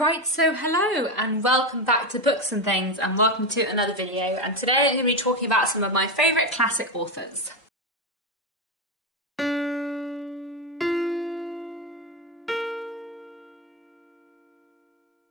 Right, so hello and welcome back to Books and Things, and welcome to another video, and today I'm going to be talking about some of my favourite classic authors.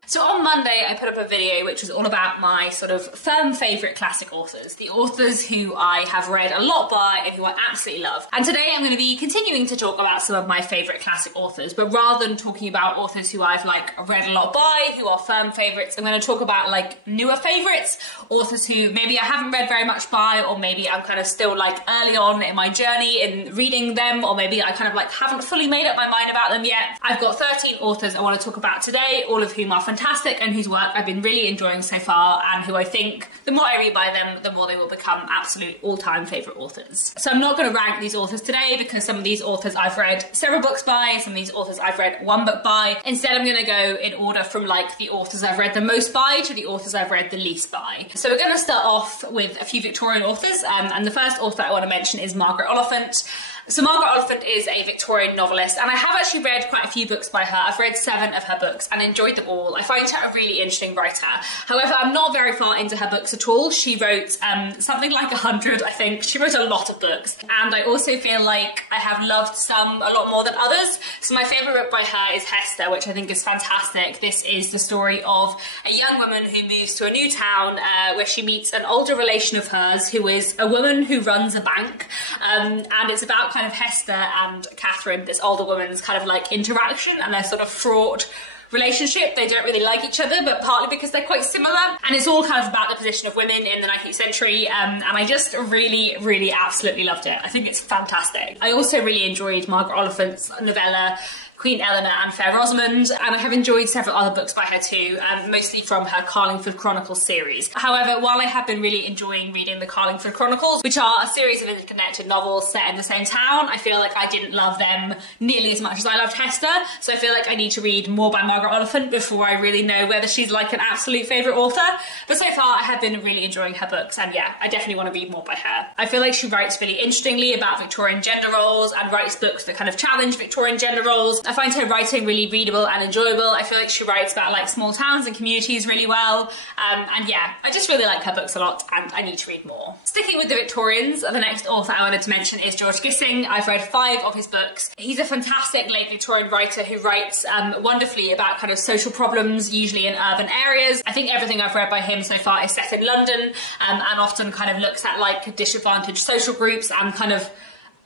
So on Monday I put up a video which was all about my sort of firm favourite classic authors, the authors who I have read a lot by and who I absolutely love. And today I'm going to be continuing to talk about some of my favourite classic authors, but rather than talking about authors who I've read a lot by, who are firm favourites, I'm going to talk about newer favourites, authors who maybe I haven't read very much by, or maybe I'm kind of still early on in my journey in reading them, or maybe I kind of haven't fully made up my mind about them yet. I've got 13 authors I want to talk about today, all of whom are fantastic and whose work I've been really enjoying so far, and who I think the more I read by them, the more they will become absolute all-time favourite authors. So I'm not going to rank these authors today because some of these authors I've read several books by, some of these authors I've read one book by. Instead I'm going to go in order from the authors I've read the most by to the authors I've read the least by. So we're going to start off with a few Victorian authors, and the first author I want to mention is Margaret Oliphant. So Margaret Oliphant is a Victorian novelist, and I have actually read quite a few books by her. I've read 7 of her books and enjoyed them all. I find her a really interesting writer. However, I'm not very far into her books at all. She wrote something like 100, I think. She wrote a lot of books, and I also feel like I have loved some a lot more than others. So my favourite book by her is Hester, which I think is fantastic. This is the story of a young woman who moves to a new town where she meets an older relation of hers who is a woman who runs a bank, and it's about kind of Hester and Catherine, this older woman's kind of interaction and their sort of fraught relationship. They don't really like each other, but partly because they're quite similar, and it's all kind of about the position of women in the 19th century, and I just really absolutely loved it. I think it's fantastic. I also really enjoyed Margaret Oliphant's novella Queen Eleanor and Fair Rosamond, and I have enjoyed several other books by her too, mostly from her Carlingford Chronicles series. However, while I have been really enjoying reading the Carlingford Chronicles, which are a series of interconnected novels set in the same town, I feel like I didn't love them nearly as much as I loved Hester, so I feel like I need to read more by Margaret Oliphant before I really know whether she's an absolute favourite author. But so far I have been really enjoying her books, and yeah, I definitely want to read more by her. I feel like she writes really interestingly about Victorian gender roles and writes books that kind of challenge Victorian gender roles. I find her writing really readable and enjoyable. I feel like she writes about small towns and communities really well, and yeah, I just really like her books a lot, and I need to read more. Sticking with the Victorians, the next author I wanted to mention is George Gissing. I've read 5 of his books. He's a fantastic late Victorian writer who writes wonderfully about kind of social problems, usually in urban areas. I think everything I've read by him so far is set in London, and often kind of looks at disadvantaged social groups and kind of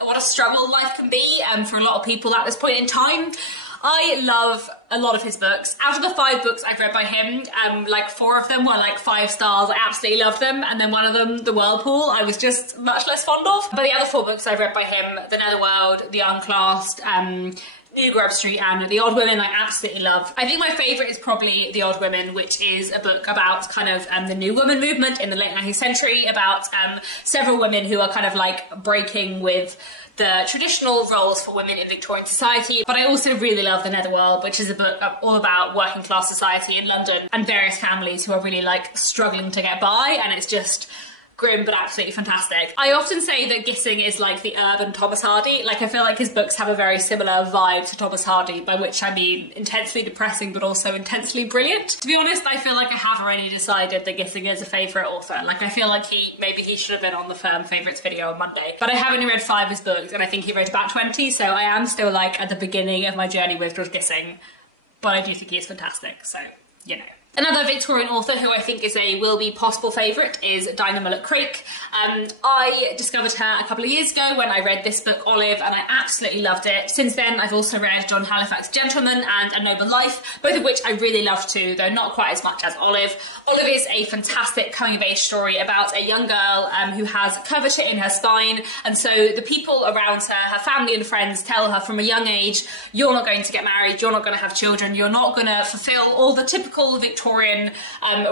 what a struggle life can be for a lot of people at this point in time. I love a lot of his books. Out of the 5 books I've read by him, 4 of them were 5 stars. I absolutely loved them, and then one of them, The Whirlpool, I was just much less fond of. But the other 4 books I've read by him, The Netherworld, The Unclassed, New Grub Street and The Odd Women, I absolutely love. I think my favourite is probably The Odd Women, which is a book about kind of the New Woman movement in the late 19th century, about several women who are kind of breaking with the traditional roles for women in Victorian society. But I also really love The Netherworld, which is a book all about working class society in London and various families who are really struggling to get by, and it's just grim but absolutely fantastic. I often say that Gissing is the urban Thomas Hardy. I feel like his books have a very similar vibe to Thomas Hardy, by which I mean intensely depressing but also intensely brilliant. To be honest, I feel like I have already decided that Gissing is a favourite author. I feel like maybe he should have been on the firm favourites video on Monday. But I have only read 5 of his books, and I think he wrote about 20, so I am still at the beginning of my journey with George Gissing, but I do think he is fantastic, so you know. Another Victorian author who I think is a will-be possible favourite is Dinah Mullet-Creek. I discovered her a couple of years ago when I read this book, Olive, and I absolutely loved it. Since then, I've also read John Halifax Gentleman and A Noble Life, both of which I really loved too, though not quite as much as Olive. Olive is a fantastic coming-of-age story about a young girl who has curvature in her spine, and so the people around her family and friends, tell her from a young age, you're not going to get married, you're not going to have children, you're not going to fulfil all the typical typical Victorian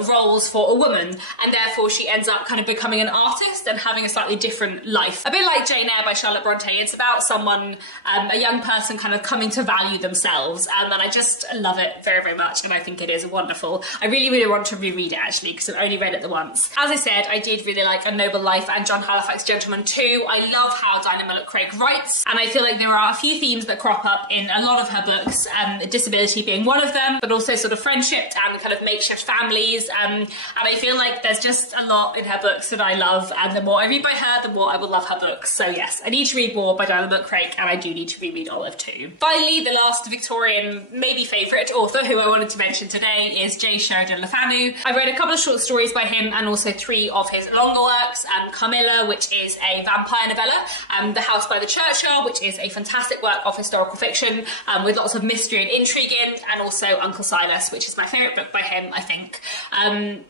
roles for a woman, and therefore she ends up kind of becoming an artist and having a slightly different life. A bit like Jane Eyre by Charlotte Bronte, it's about someone, a young person kind of coming to value themselves, and I just love it very, very much, and I think it is wonderful. I really, really want to reread it actually, because I've only read it the once. As I said, I did really like A Noble Life and John Halifax Gentleman too. I love how Dinah Mullet-Craig writes, and I feel like there are a few themes that crop up in a lot of her books, disability being one of them, but also sort of friendship and kind of makeshift families, and I feel like there's just a lot in her books that I love, and the more I read by her, the more I will love her books. So yes, I need to read more by Dinah Mullet-Craig, and I do need to reread Olive too. Finally, the last Victorian, maybe favourite author who I wanted to mention today is J. Sheridan Le Fanu. I read a couple of short stories by him and also 3 of his longer works, Carmilla, which is a vampire novella, The House by the Churchyard, which is a fantastic work of historical fiction with lots of mystery and intrigue in, and also Uncle Silas, which is my favourite book by him, I think,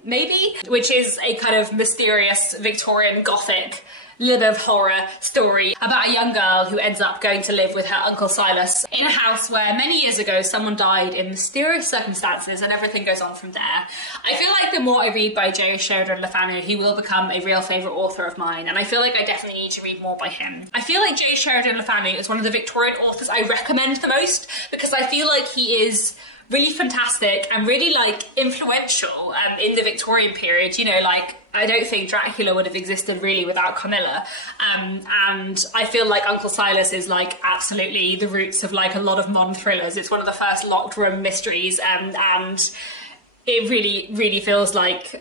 maybe, which is a kind of mysterious Victorian Gothic, little bit of horror story about a young girl who ends up going to live with her Uncle Silas in a house where many years ago someone died in mysterious circumstances, and everything goes on from there. I feel like the more I read by J. Sheridan Le Fanu, he will become a real favourite author of mine, and I feel like I definitely need to read more by him. I feel like J. Sheridan Le Fanu is one of the Victorian authors I recommend the most, because I feel like he is really fantastic and really like influential in the Victorian period. You know, like, I don't think Dracula would have existed really without Camilla, and I feel like Uncle Silas is like absolutely the roots of like a lot of modern thrillers. It's one of the first locked room mysteries, and it really, really feels like,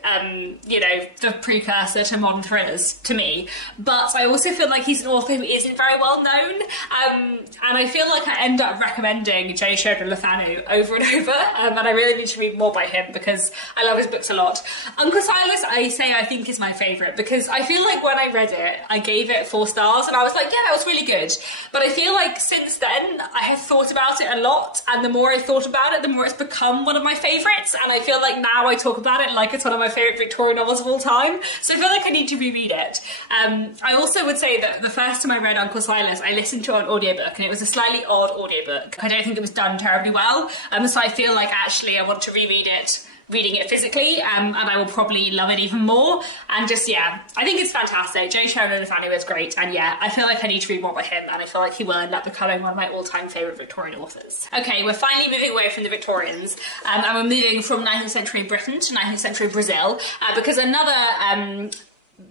you know, the precursor to modern thrillers to me. But I also feel like he's an author who isn't very well known, and I feel like I end up recommending J. Sheridan Le Fanu over and over, and I really need to read more by him because I love his books a lot. Uncle Silas, I think is my favourite, because I feel like when I read it, I gave it 4 stars, and I was like, yeah, that was really good. But I feel like since then, I have thought about it a lot, and the more I thought about it, the more it's become one of my favourites, and I feel like now I talk about it like it's one of my favourite Victorian novels of all time, so I feel like I need to reread it. I also would say that the first time I read Uncle Silas, I listened to an audiobook, and it was a slightly odd audiobook. I don't think it was done terribly well, so I feel like actually I want to reread it, reading it physically, and I will probably love it even more. And just, yeah, I think it's fantastic. J. Sheridan Le Fanu is great, and yeah, I feel like I need to read more by him, and I feel like he will end up becoming one of my all-time favourite Victorian authors. Okay, we're finally moving away from the Victorians, and we're moving from 19th century Britain to 19th century Brazil, because another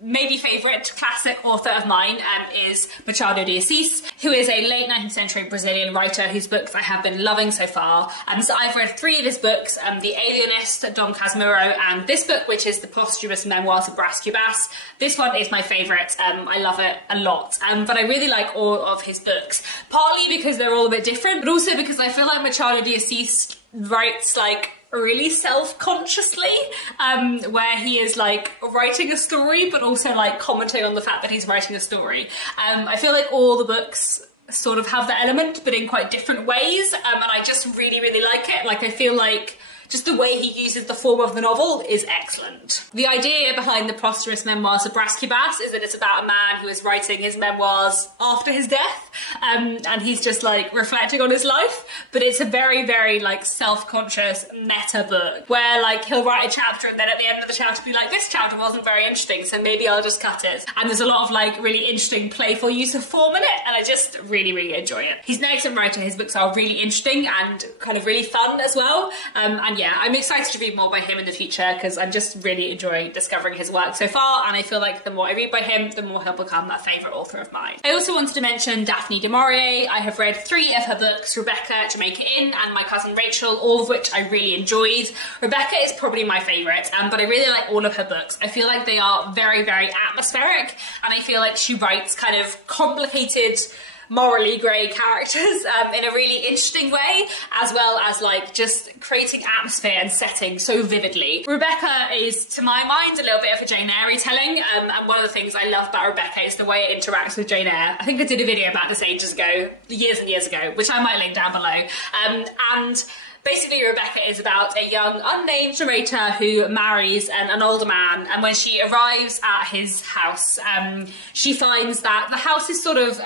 maybe favourite classic author of mine is Machado de Asis, who is a late 19th century Brazilian writer whose books I have been loving so far. So I've read 3 of his books, The Alienist, Dom Casmurro, and this book, which is the posthumous memoirs of Brás Cubas. This one is my favourite. I love it a lot, but I really like all of his books, partly because they're all a bit different, but also because I feel like Machado de Asis writes like really self-consciously, where he is like writing a story but also like commenting on the fact that he's writing a story. I feel like all the books sort of have that element, but in quite different ways, and I just really, really like it. Like, I feel like just the way he uses the form of the novel is excellent. The idea behind the posthumous memoirs of Brás Cubas is that it's about a man who is writing his memoirs after his death, and he's just like reflecting on his life, but it's a very, very like self-conscious meta book where like he'll write a chapter and then at the end of the chapter be like, this chapter wasn't very interesting, so maybe I'll just cut it. And there's a lot of like really interesting playful use of form in it, and I just really, really enjoy it. He's an excellent writer. His books are really interesting and kind of really fun as well, and yeah, I'm excited to read more by him in the future because I'm just really enjoying discovering his work so far, and I feel like the more I read by him, the more he'll become that favourite author of mine. I also wanted to mention Daphne de Maurier. I have read 3 of her books, Rebecca, Jamaica Inn, and My Cousin Rachel, all of which I really enjoyed. Rebecca is probably my favourite, but I really like all of her books. I feel like they are very, very atmospheric, and I feel like she writes kind of complicated, morally grey characters in a really interesting way, as well as like just creating atmosphere and setting so vividly. Rebecca is, to my mind, a little bit of a Jane Eyre telling, and one of the things I love about Rebecca is the way it interacts with Jane Eyre. I think I did a video about this ages ago, years and years ago, which I might link down below, and Basically, Rebecca is about a young, unnamed narrator who marries an older man, and when she arrives at his house, she finds that the house is sort of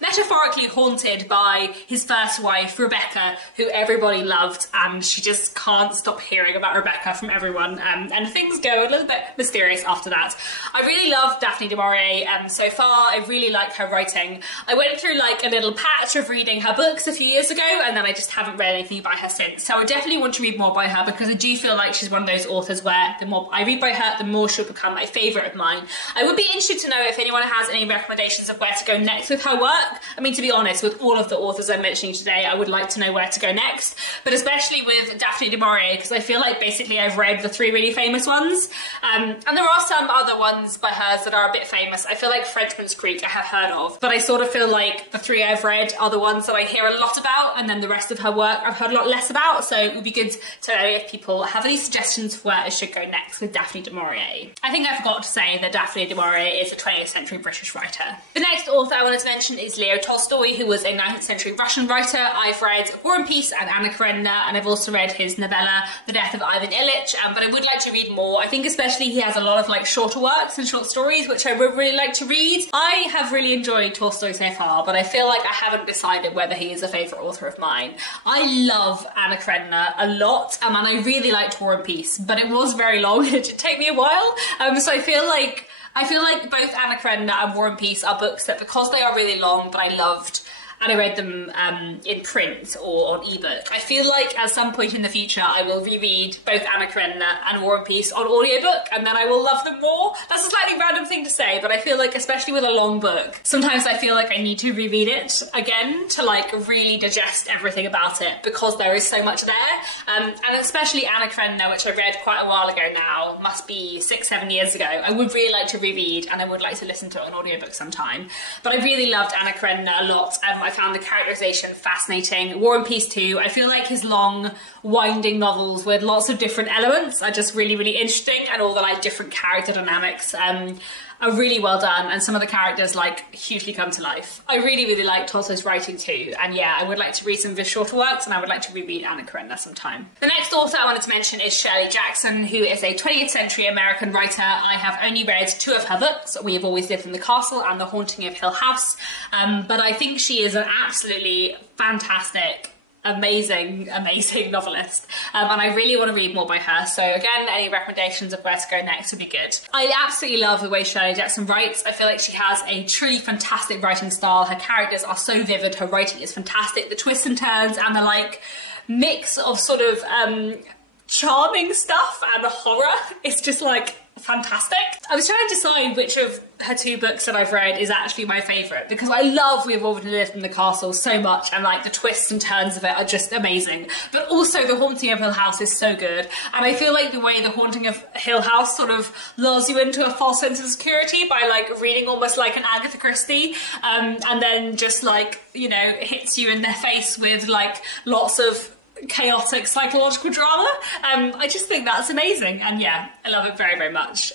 metaphorically haunted by his first wife, Rebecca, who everybody loved, and she just can't stop hearing about Rebecca from everyone, and things go a little bit mysterious after that. I really love Daphne de Maurier so far. I really like her writing. I went through like a little patch of reading her books a few years ago, and then I just haven't read anything by her since. So I definitely want to read more by her, because I do feel like she's one of those authors where the more I read by her, the more she'll become my favourite of mine. I would be interested to know if anyone has any recommendations of where to go next with her work. I mean, to be honest, with all of the authors I'm mentioning today, I would like to know where to go next, but especially with Daphne de Maurier, because I feel like basically I've read the 3 really famous ones, and there are some other ones by hers that are a bit famous. I feel like Frenchman's Creek I have heard of, but I sort of feel like the 3 I've read are the ones that I hear a lot about, and then the rest of her work I've heard a lot less about, so it would be good to know if people have any suggestions for where I should go next with Daphne de Maurier. I think I forgot to say that Daphne de Maurier is a 20th century British writer. The next author I wanted to mention is Leo Tolstoy, who was a 19th century Russian writer. I've read War and Peace and Anna Karenina, and I've also read his novella The Death of Ivan Ilyich, but I would like to read more. I think especially he has a lot of like shorter works and short stories, which I would really like to read. I have really enjoyed Tolstoy so far, but I feel like I haven't decided whether he is a favourite author of mine. I love Anna Karenina a lot, and I really liked War and Peace, but it was very long and it did take me a while, so I feel like both Anna Karenina and War and Peace are books that, because they are really long, but I loved, and I read them in print or on ebook. I feel like at some point in the future I will reread both Anna Karenina and War and Peace on audiobook, and then I will love them more. That's a slightly random thing to say, but I feel like, especially with a long book, sometimes I feel like I need to reread it again to like really digest everything about it, because there is so much there. And especially Anna Karenina, which I read quite a while ago now, must be 6-7 years ago. I would really like to reread, and I would like to listen to it on audiobook sometime. But I really loved Anna Karenina a lot. I found the characterization fascinating. War and Peace too. I feel like his long, winding novels with lots of different elements are just really, really interesting, and all the like different character dynamics are really well done, and some of the characters like hugely come to life. I really, really like Tolstoy's writing too, and yeah, I would like to read some of his shorter works, and I would like to reread Anna Karenina sometime. The next author I wanted to mention is Shirley Jackson, who is a 20th century American writer. I have only read 2 of her books, We Have Always Lived in the Castle and The Haunting of Hill House, but I think she is an absolutely fantastic, amazing novelist, and I really want to read more by her, so again, any recommendations of where to go next would be good. I absolutely love the way Shirley Jackson writes. I feel like she has a truly fantastic writing style. Her characters are so vivid, her writing is fantastic. The twists and turns and the like mix of sort of charming stuff and horror, it's just like fantastic. I was trying to decide which of her 2 books that I've read is actually my favourite, because I love We've Always Lived in the Castle so much, and like the twists and turns of it are just amazing, but also The Haunting of Hill House is so good, and I feel like the way The Haunting of Hill House sort of lures you into a false sense of security by like reading almost like an Agatha Christie, and then just like, you know, hits you in the face with like lots of chaotic psychological drama. I just think that's amazing, and yeah, I love it very, very much.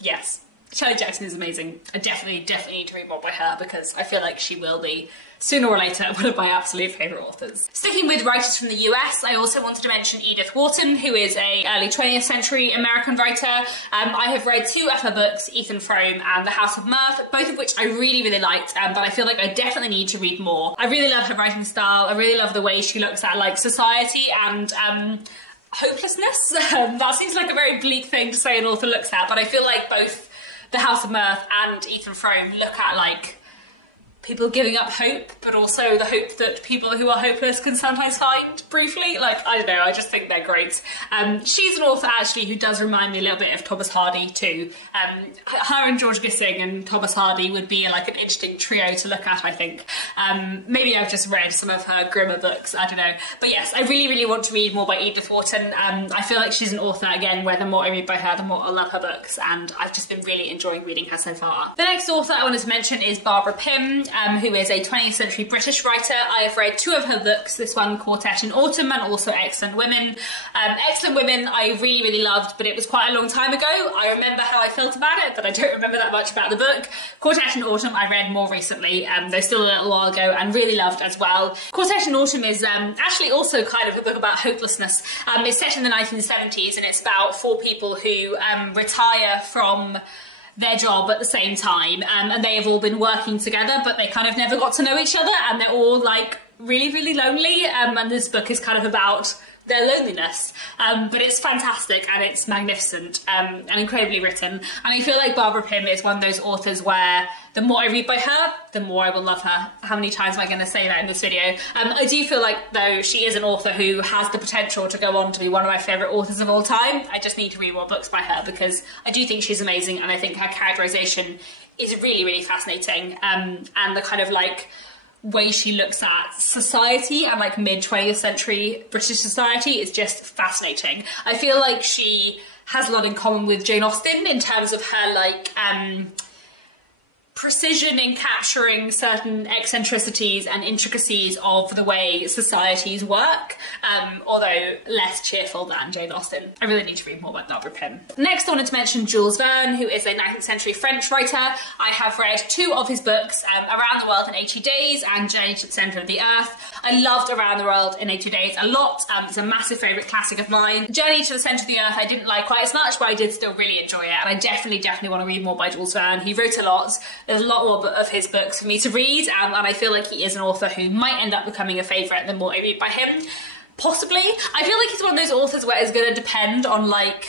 Yes, Shirley Jackson is amazing. I definitely need to read more by her, because I feel like she will be, sooner or later, one of my absolute favourite authors. Sticking with writers from the US, I also wanted to mention Edith Wharton, who is a early 20th century American writer. I have read 2 of her books, Ethan Frome and The House of Mirth, both of which I really, really liked, but I feel like I definitely need to read more. I really love her writing style. I really love the way she looks at like society and hopelessness. That seems like a very bleak thing to say an author looks at, but I feel like both The House of Mirth and Ethan Frome look at like people giving up hope, but also the hope that people who are hopeless can sometimes find briefly. Like, I don't know, I just think they're great. She's an author actually who does remind me a little bit of Thomas Hardy too. Her and George Gissing and Thomas Hardy would be like an interesting trio to look at, I think. Maybe I've just read some of her grimmer books, I don't know. But yes, I really, really want to read more by Edith Wharton. I feel like she's an author, again, where the more I read by her, the more I love her books, and I've just been really enjoying reading her so far. The next author I wanted to mention is Barbara Pym. who is a 20th century British writer. I have read 2 of her books, this one, Quartet in Autumn, and also Excellent Women. Excellent Women I really, really loved, but it was quite a long time ago. I remember how I felt about it, but I don't remember that much about the book. Quartet in Autumn I read more recently, though still a little while ago, and really loved as well. Quartet in Autumn is actually also kind of a book about hopelessness. It's set in the 1970s, and it's about 4 people who retire from their job at the same time, and they have all been working together, but they kind of never got to know each other, and they're all like really, really lonely, and this book is kind of about their loneliness, but it's fantastic and it's magnificent, and incredibly written. And I feel like Barbara Pym is one of those authors where the more I read by her, the more I will love her. How many times am I going to say that in this video? I do feel like, though, she is an author who has the potential to go on to be one of my favourite authors of all time. I just need to read more books by her because I do think she's amazing, and I think her characterisation is really, really fascinating, and the kind of like way she looks at society and like mid-20th century British society is just fascinating. I feel like she has a lot in common with Jane Austen in terms of her like precision in capturing certain eccentricities and intricacies of the way societies work, although less cheerful than Jane Austen. I really need to read more about Barbara Pym. Next, I wanted to mention Jules Verne, who is a 19th century French writer. I have read 2 of his books, Around the World in 80 Days and Journey to the Centre of the Earth. I loved Around the World in 80 Days a lot. It's a massive favourite classic of mine. Journey to the Centre of the Earth I didn't like quite as much, but I did still really enjoy it, and I definitely want to read more by Jules Verne. He wrote a lot. There's a lot more of his books for me to read, and I feel like he is an author who might end up becoming a favourite the more I read by him. Possibly. I feel like he's one of those authors where it's going to depend on like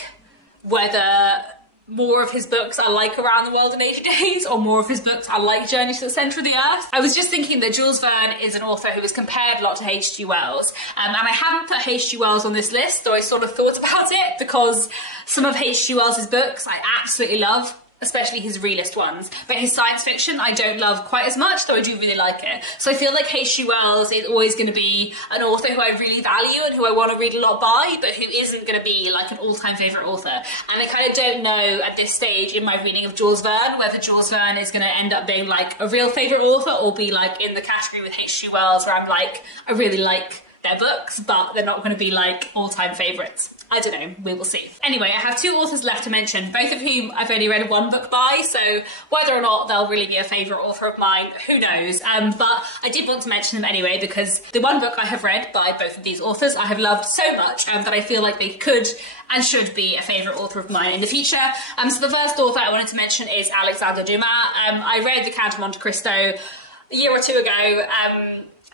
whether more of his books are like Around the World in 80 Days or more of his books are like Journey to the Centre of the Earth. I was just thinking that Jules Verne is an author who is compared a lot to H.G. Wells, and I haven't put H.G. Wells on this list, though I sort of thought about it because some of H.G. Wells' books I absolutely love, especially his realist ones. But his science fiction I don't love quite as much, though I do really like it. So I feel like H.G. Wells is always going to be an author who I really value and who I want to read a lot by, but who isn't going to be like an all-time favourite author. And I kind of don't know at this stage in my reading of Jules Verne whether Jules Verne is going to end up being like a real favourite author or be like in the category with H.G. Wells where I'm like, I really like their books, but they're not going to be like all-time favourites. I don't know, we will see. Anyway, I have 2 authors left to mention, both of whom I've only read 1 book by, so whether or not they'll really be a favourite author of mine, who knows? But I did want to mention them anyway because the 1 book I have read by both of these authors I have loved so much that I feel like they could and should be a favourite author of mine in the future. So the first author I wanted to mention is Alexander Dumas. I read The Count of Monte Cristo a year or 2 ago.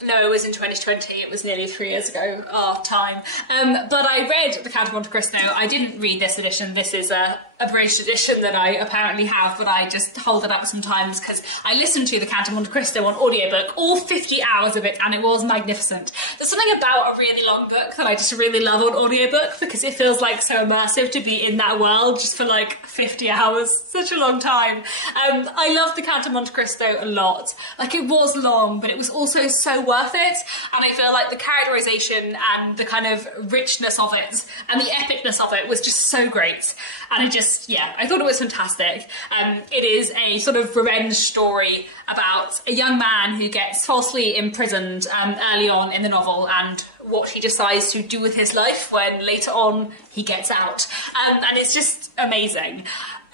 No, it was in 2020, it was nearly 3 years ago. Oh, time. But I read The Count of Monte Cristo. I didn't read this edition. This is a British edition that I apparently have, but I just hold it up sometimes because I listened to The Count of Monte Cristo on audiobook, all 50 hours of it, and it was magnificent. There's something about a really long book that I just really love on audiobook because it feels like so immersive to be in that world just for like 50 hours. Such a long time. I loved The Count of Monte Cristo a lot. Like, it was long, but it was also so worth it, and I feel like the characterization and the kind of richness of it and the epicness of it was just so great, and I thought it was fantastic. It is a sort of revenge story about a young man who gets falsely imprisoned early on in the novel and what he decides to do with his life when later on he gets out, and it's just amazing.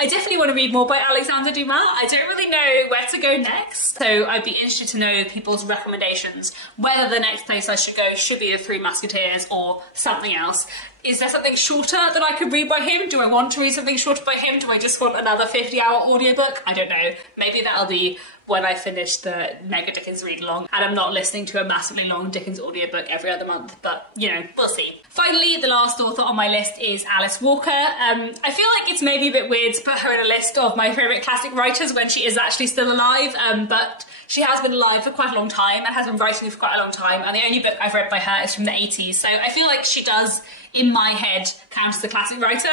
I definitely want to read more by Alexander Dumas. I don't really know where to go next, so I'd be interested to know people's recommendations, whether the next place I should go should be The Three Musketeers or something else. Is there something shorter that I could read by him? Do I want to read something shorter by him? Do I just want another 50-hour audiobook? I don't know. Maybe that'll be when I finish the Mega Dickens read-along and I'm not listening to a massively long Dickens audiobook every other month, but, you know, we'll see. Finally, the last author on my list is Alice Walker. I feel like it's maybe a bit weird to put her in a list of my favourite classic writers when she is actually still alive, but she has been alive for quite a long time and has been writing for quite a long time, and the only book I've read by her is from the 80s, so I feel like she does, in my head, count as a classic writer,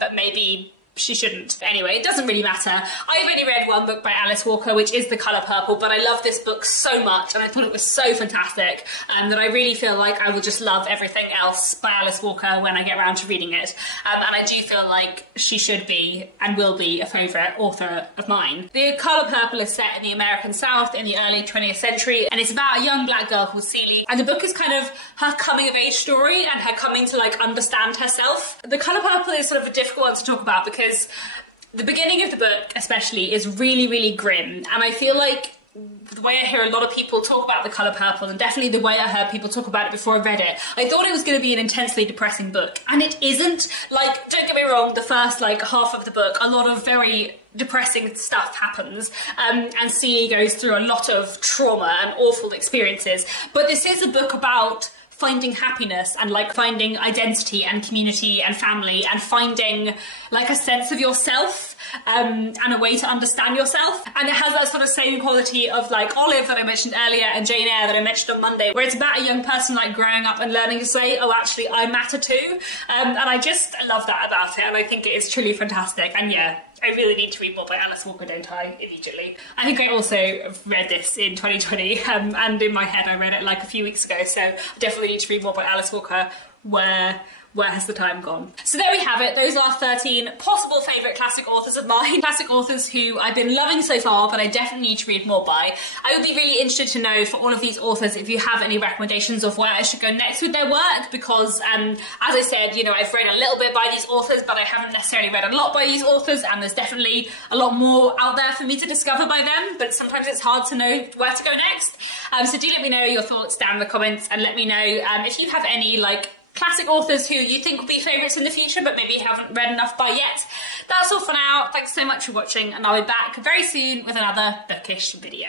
but maybe she shouldn't. Anyway, it doesn't really matter. I've only read one book by Alice Walker, which is The Colour Purple, but I love this book so much and I thought it was so fantastic that I really feel like I will just love everything else by Alice Walker when I get around to reading it. And I do feel like she should be and will be a favourite author of mine. The Colour Purple is set in the American South in the early 20th century, and it's about a young black girl called Celie, and the book is kind of her coming of age story and her coming to like understand herself. The Colour Purple is sort of a difficult one to talk about because the beginning of the book especially is really, really grim, and I feel like the way I hear a lot of people talk about The Colour Purple, and definitely the way I heard people talk about it before I read it, I thought it was going to be an intensely depressing book, and it isn't. Like, don't get me wrong, the first like half of the book, a lot of very depressing stuff happens, and Celie goes through a lot of trauma and awful experiences, but this is a book about finding happiness and like finding identity and community and family and finding like a sense of yourself and a way to understand yourself. And it has that sort of same quality of like Olive that I mentioned earlier and Jane Eyre that I mentioned on Monday, where it's about a young person like growing up and learning to say, oh, actually I matter too. And I just love that about it, and I think it is truly fantastic. And yeah, I really need to read more by Alice Walker, don't I? Immediately. I think I also read this in 2020, and in my head I read it like a few weeks ago, so I definitely need to read more by Alice Walker. Where has the time gone? So there we have it. Those are 13 possible favourite classic authors of mine. Classic authors who I've been loving so far, but I definitely need to read more by. I would be really interested to know for all of these authors if you have any recommendations of where I should go next with their work, because as I said, you know, I've read a little bit by these authors, but I haven't necessarily read a lot by these authors, and there's definitely a lot more out there for me to discover by them, but sometimes it's hard to know where to go next. So do let me know your thoughts down in the comments, and let me know if you have any like classic authors who you think will be favourites in the future but maybe haven't read enough by yet. That's all for now. Thanks so much for watching, and I'll be back very soon with another bookish video.